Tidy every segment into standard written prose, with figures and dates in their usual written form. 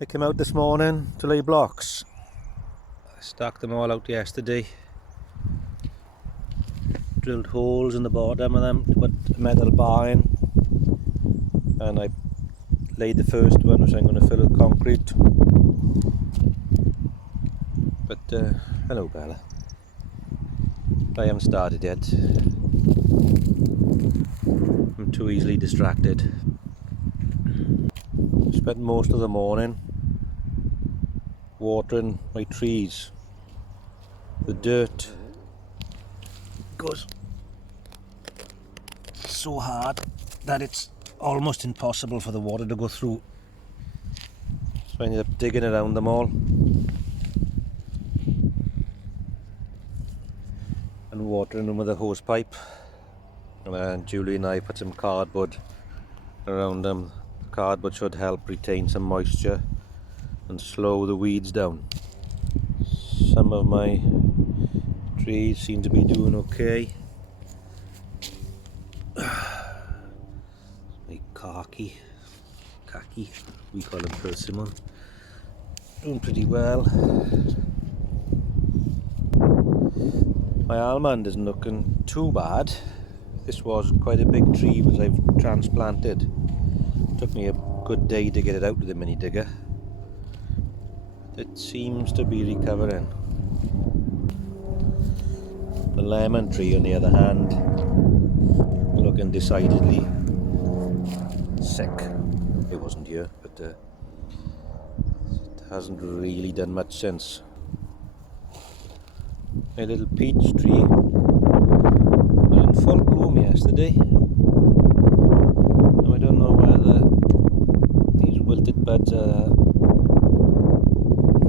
I came out this morning to lay blocks. I stacked them all out yesterday. Drilled holes in the bottom of them to put a metal bar in. And I laid the first one, which I'm going to fill with concrete. But, hello Bella. I haven't started yet. I'm too easily distracted. Spent most of the morning watering my trees. The dirt goes so hard that it's almost impossible for the water to go through. So I ended up digging around them all and watering them with a hose pipe. And then Julie and I put some cardboard around them. The cardboard should help retain some moisture and slow the weeds down. Some of my trees seem to be doing okay. My khaki, we call it persimmon, doing pretty well. My almond isn't looking too bad. This was quite a big tree which I've transplanted. Took me a good day to get it out with the mini digger. It seems to be recovering. The lemon tree, on the other hand, looking decidedly sick. It wasn't here, but it hasn't really done much since. My little peach tree was in full bloom yesterday. Now I don't know whether these wilted buds are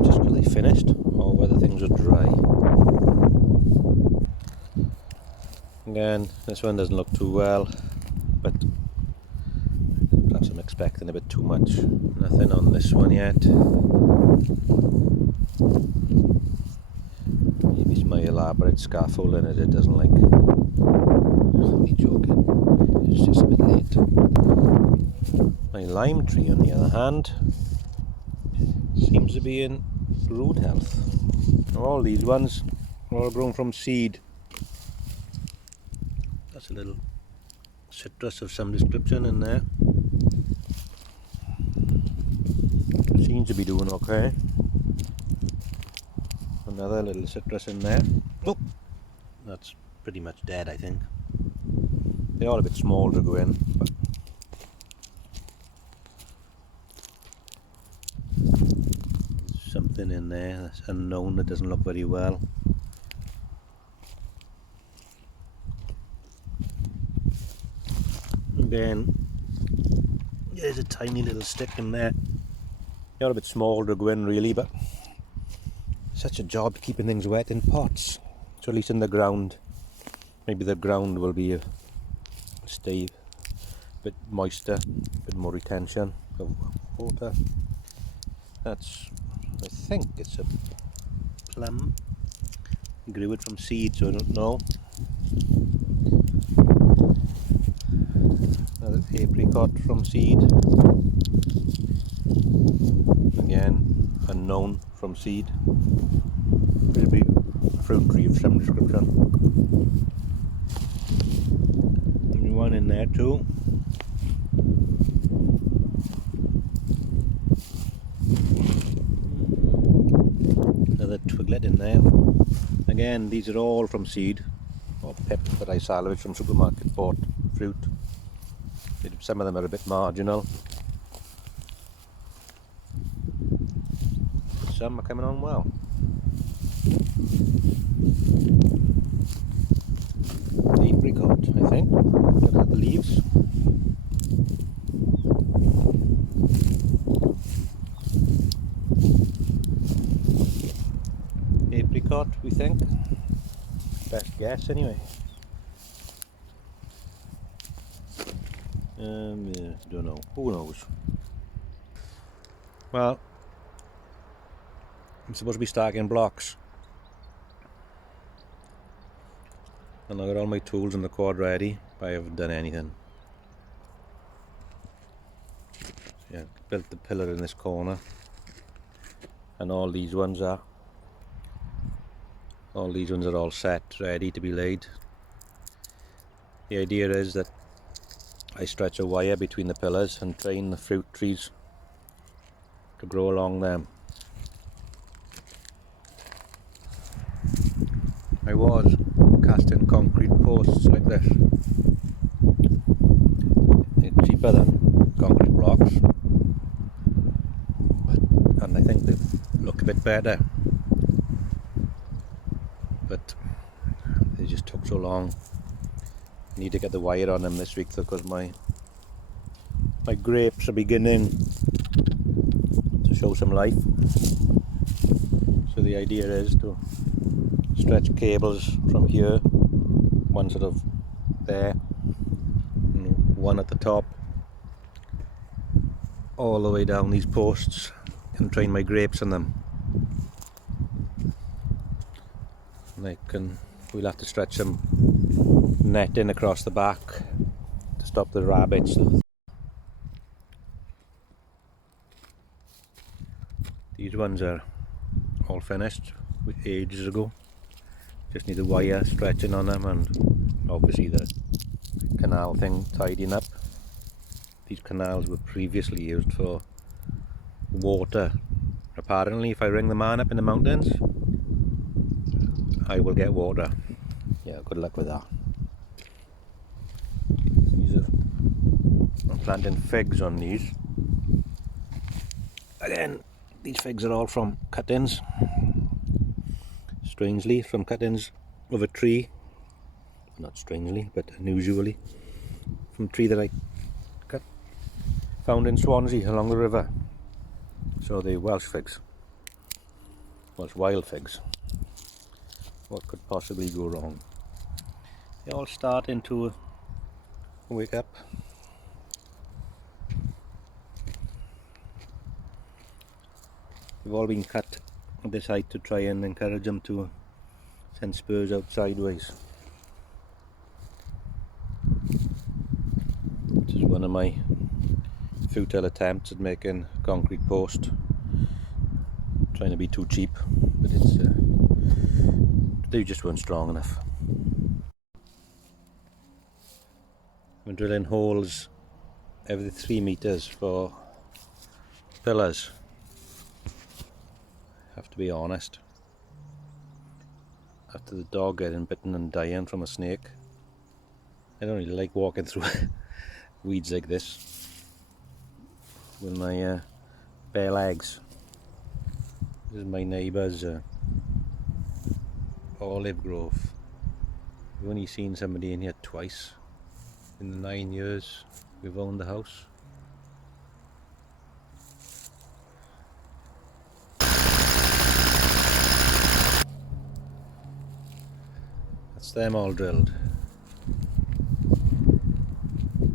just because they finished or whether things are dry. Again, this one doesn't look too well, but perhaps I'm expecting a bit too much. Nothing on this one yet. Maybe it's my elaborate scaffolding that it doesn't like. I'm only joking, it's just a bit late. My lime tree, on the other hand, seems to be in root health. All these ones are all grown from seed. That's a little citrus of some description in there. Seems to be doing okay. Another little citrus in there. Oh, that's pretty much dead, I think. They are a bit small to go in, but something in there that's unknown that doesn't look very well. And then there's a tiny little stick in there. They're a bit small to go in really, but such a job keeping things wet in pots. So at least in the ground, maybe the ground will be stay a bit moister, a bit more retention of water. That's, I think it's a plum. I grew it from seed, so I don't know. Another apricot from seed. Again, unknown from seed. Maybe a fruit tree of some description. And one in there too. Another twiglet in there. Again, these are all from seed or pip that I salvaged from supermarket bought fruit. Some of them are a bit marginal. Some are coming on well. Apricot, I think. Look at the leaves. Apricot, we think. Best guess, anyway. Yeah, don't know. Who knows? Well, I'm supposed to be stacking blocks, and I got all my tools in the quad ready, but I haven't done anything. Yeah, built the pillar in this corner, and all these ones are all set, ready to be laid. The idea is that I stretch a wire between the pillars and train the fruit trees to grow along them. I was casting concrete posts like this. They're cheaper than concrete blocks, and I think they look a bit better, but they just took so long. I need to get the wire on them this week because my grapes are beginning to show some life. So the idea is to stretch cables from here, one sort of there, one at the top, all the way down these posts, and train my grapes on them. And we'll have to stretch some netting across the back to stop the rabbits. These ones are all finished ages ago. Just need the wire stretching on them, and obviously the canal thing tidying up. These canals were previously used for water. Apparently, if I ring the man up in the mountains, I will get water. Yeah, good luck with that. I'm planting figs on these. Again, these figs are all from cuttings. Strangely, from cuttings of a tree. Not strangely, but unusually. From a tree that I found in Swansea along the river. So they're Welsh figs. Welsh wild figs. What could possibly go wrong? They're all starting to wake up. They've all been cut at this height to try and encourage them to send spurs out sideways. This is one of my futile attempts at making a concrete post. Trying to be too cheap, but they just weren't strong enough. I'm drilling holes every 3 meters for pillars. Have to be honest. After the dog getting bitten and dying from a snake, I don't really like walking through weeds like this with my bare legs. This is my neighbour's olive grove. I've only seen somebody in here twice in the 9 years we've owned the house. That's them all drilled.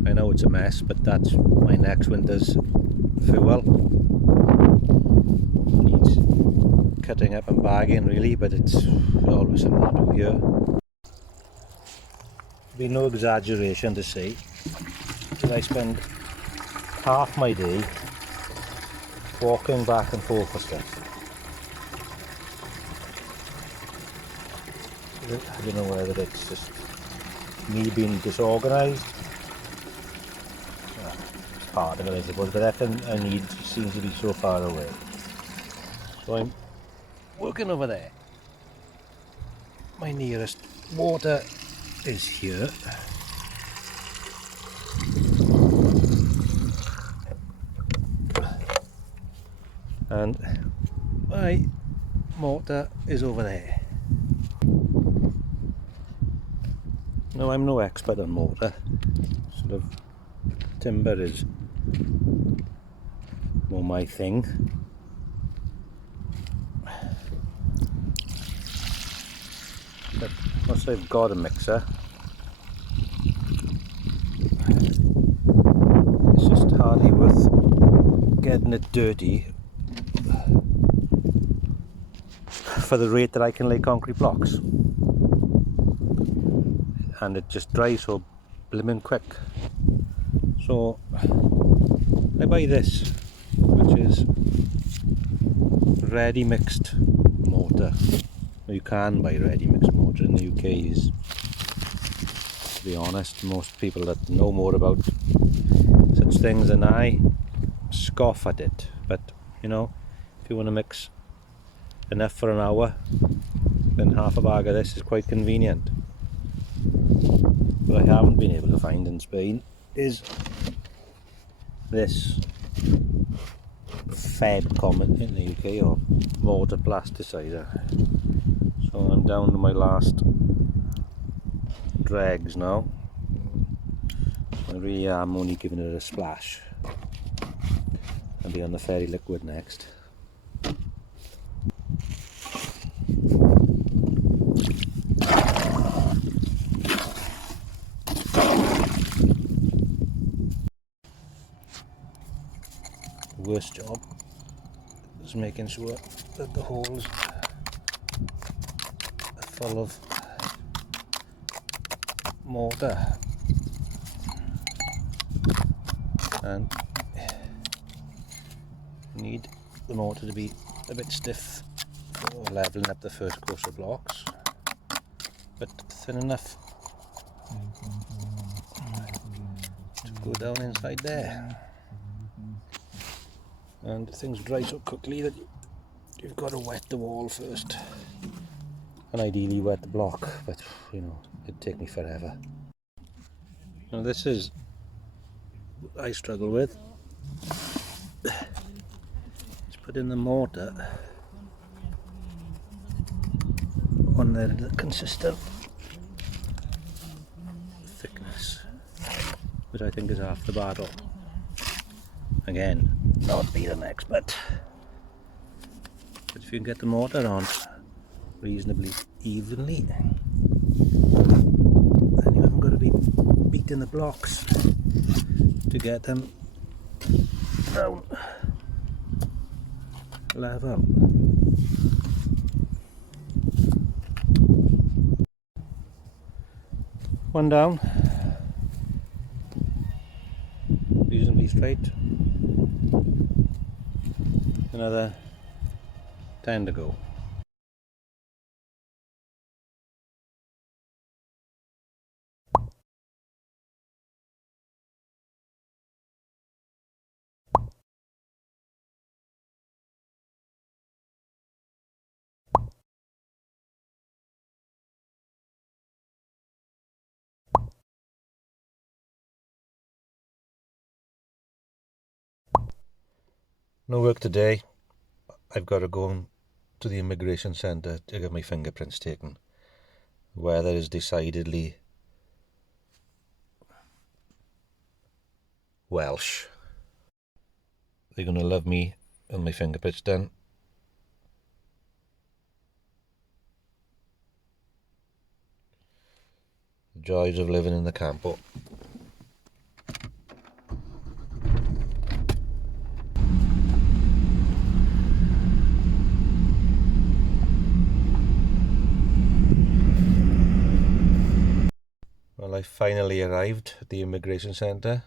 I know it's a mess, but that's my next winter's fuel. Needs cutting up and bagging really, but it's always something to do here. It'd be no exaggeration to say that I spend half my day walking back and forth for stuff. I don't know whether it's just me being disorganised. It's part of it, I suppose, but everything I need seems to be so far away. So I'm working over there. My nearest water is here. and my mortar is over there. Now, I'm no expert on mortar, sort of timber is more my thing. But once I've got a mixer, it's just hardly worth getting it dirty for the rate that I can lay concrete blocks, and it just dries so blimmin' quick. So I buy this, which is ready mixed mortar. You can buy ready mixed mortar in the UK. To be honest, most people that know more about such things than I scoff at it. But you know, if you want to mix enough for an hour, then half a bag of this is quite convenient. What I haven't been able to find in Spain is this Feb common in the UK, or mortar plasticizer. So I'm down to my last dregs now. I really am only giving it a splash. I'll be on the fairy liquid next. The worst job is making sure that the holes are full of mortar, and you need the mortar to be a bit stiff for levelling up the first course of blocks, but thin enough to go down inside there. And things dry so quickly that you've got to wet the wall first, and ideally wet the block, but you know, it'd take me forever. Now this is what I struggle with. Just put in the mortar on the consistent thickness, which I think is half the battle. Again, not being an expert, but if you can get the mortar on reasonably evenly, then you haven't got to be beating the blocks to get them down level. One down, reasonably straight. Another 10 to go. No work today. I've got to go to the immigration centre to get my fingerprints taken. The weather is decidedly Welsh. They're going to love me and my fingerprints done. The joys of living in the campo. Well, I finally arrived at the immigration centre.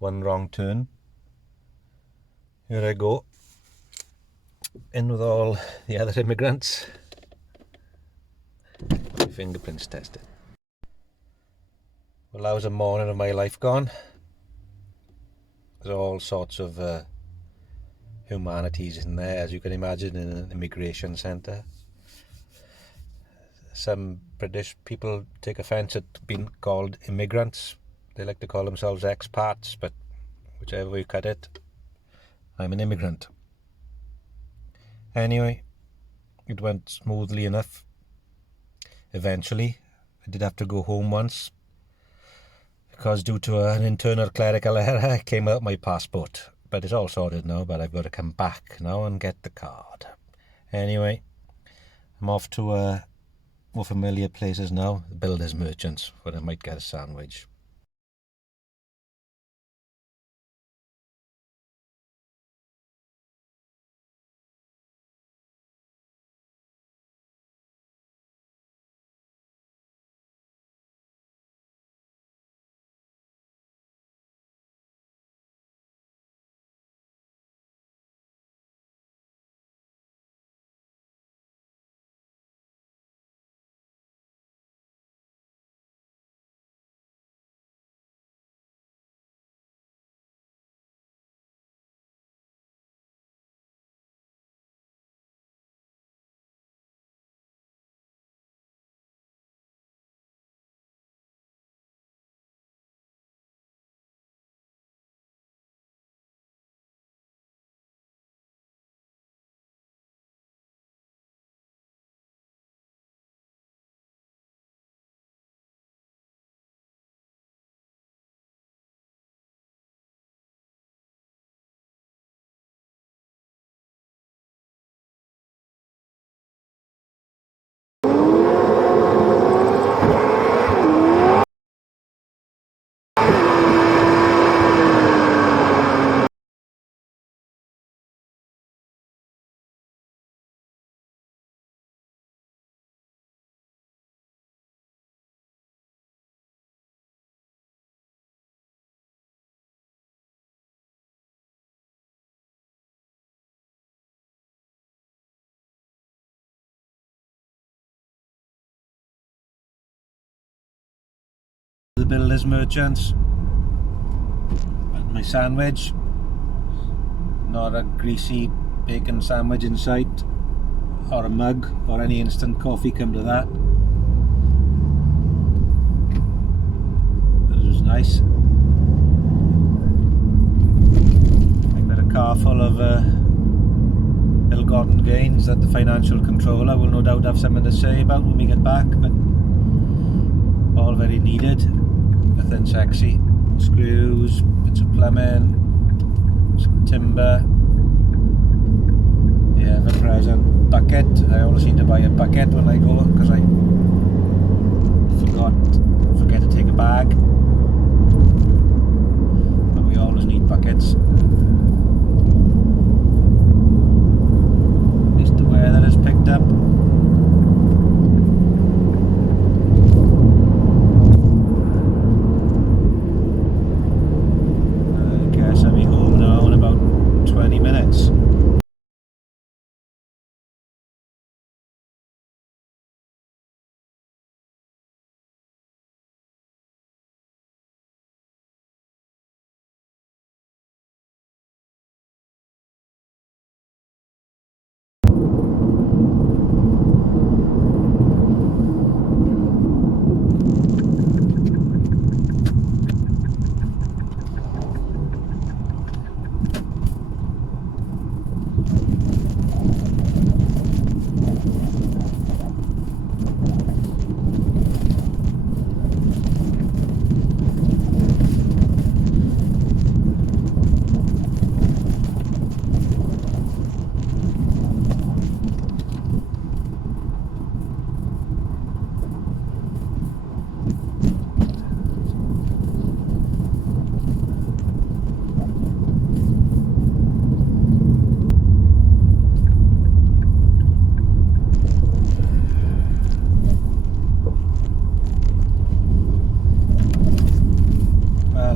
One wrong turn. Here I go. In with all the other immigrants. My fingerprints tested. Well, that was a morning of my life gone. There's all sorts of humanities in there, as you can imagine, in an immigration centre. Some British people take offence at being called immigrants. They like to call themselves expats, but whichever way you cut it, I'm an immigrant. Anyway, it went smoothly enough. Eventually, I did have to go home once because due to an internal clerical error, I came out my passport. But it's all sorted now, but I've got to come back now and get the card. Anyway, I'm off to more familiar places now, the builders merchants, where I might get a sandwich. The builders merchants. And my sandwich. Not a greasy bacon sandwich in sight, or a mug, or any instant coffee come to that. It was nice. I've got a car full of ill-gotten gains that the financial controller will no doubt have something to say about when we get back, but all very needed. Nothing sexy. Screws, bits of plumbing, some timber. Yeah, the present bucket. I always need to buy a bucket when I go because I forget to take a bag. But we always need buckets. At least the weather has picked up. I guess I'll be home now in about 20 minutes.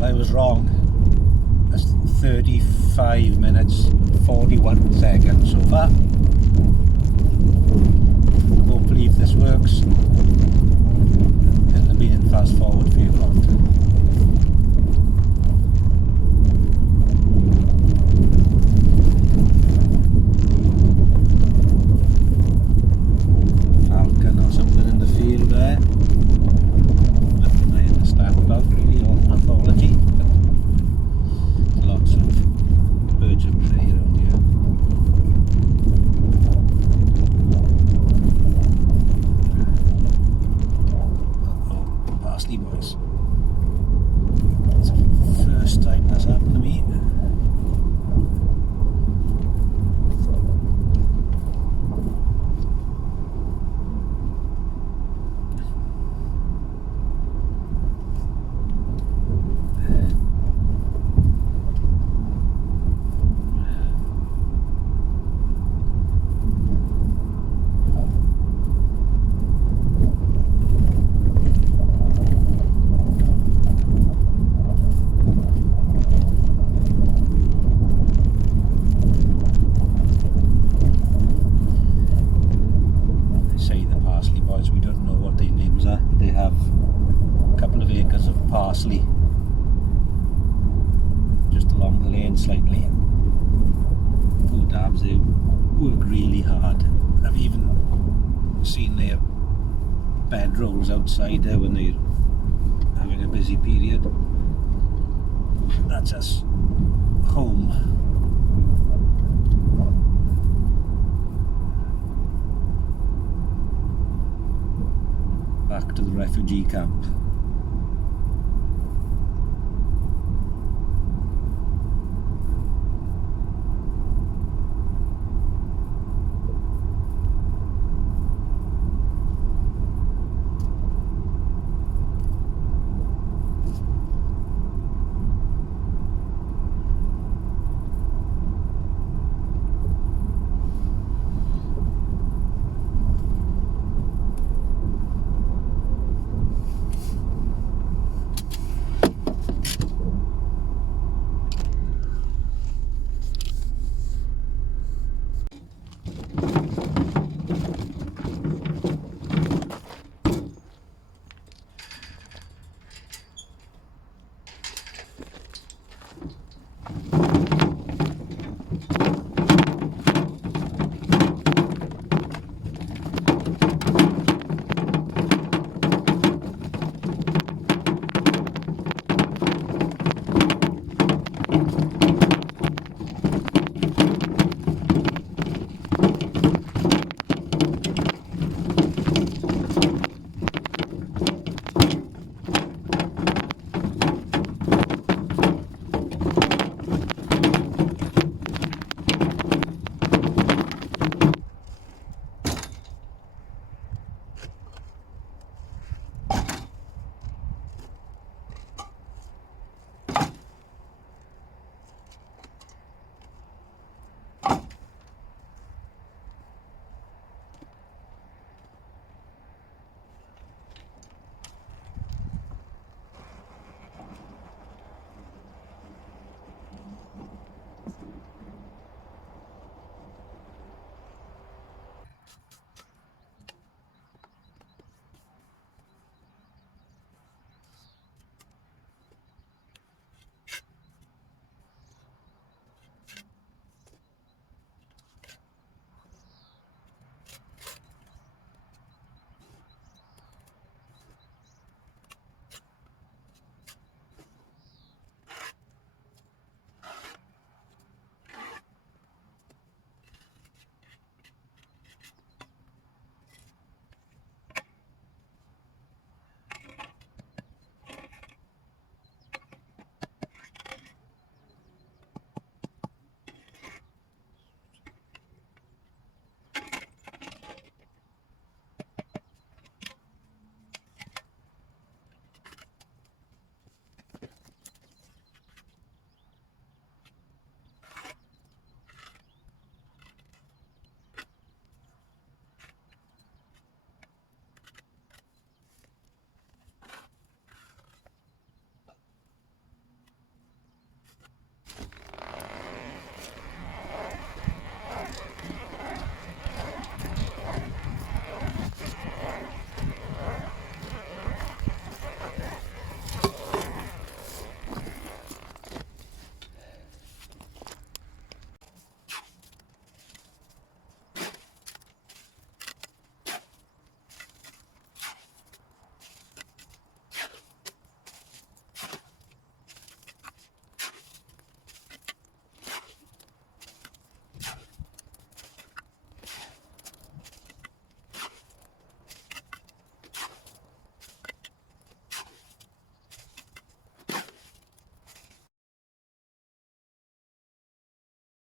I was wrong. That's 35 minutes 41 seconds so far. Hopefully if this works, it'll be in fast forward for you lot. Falcon or something in the field there. Nothing I understand about really, or pathology, but lots of birds of prey around here. mind slightly. Poor dabs, they work really hard. I've even seen their bedrolls outside there when they're having a busy period. That's us home. Back to the refugee camp.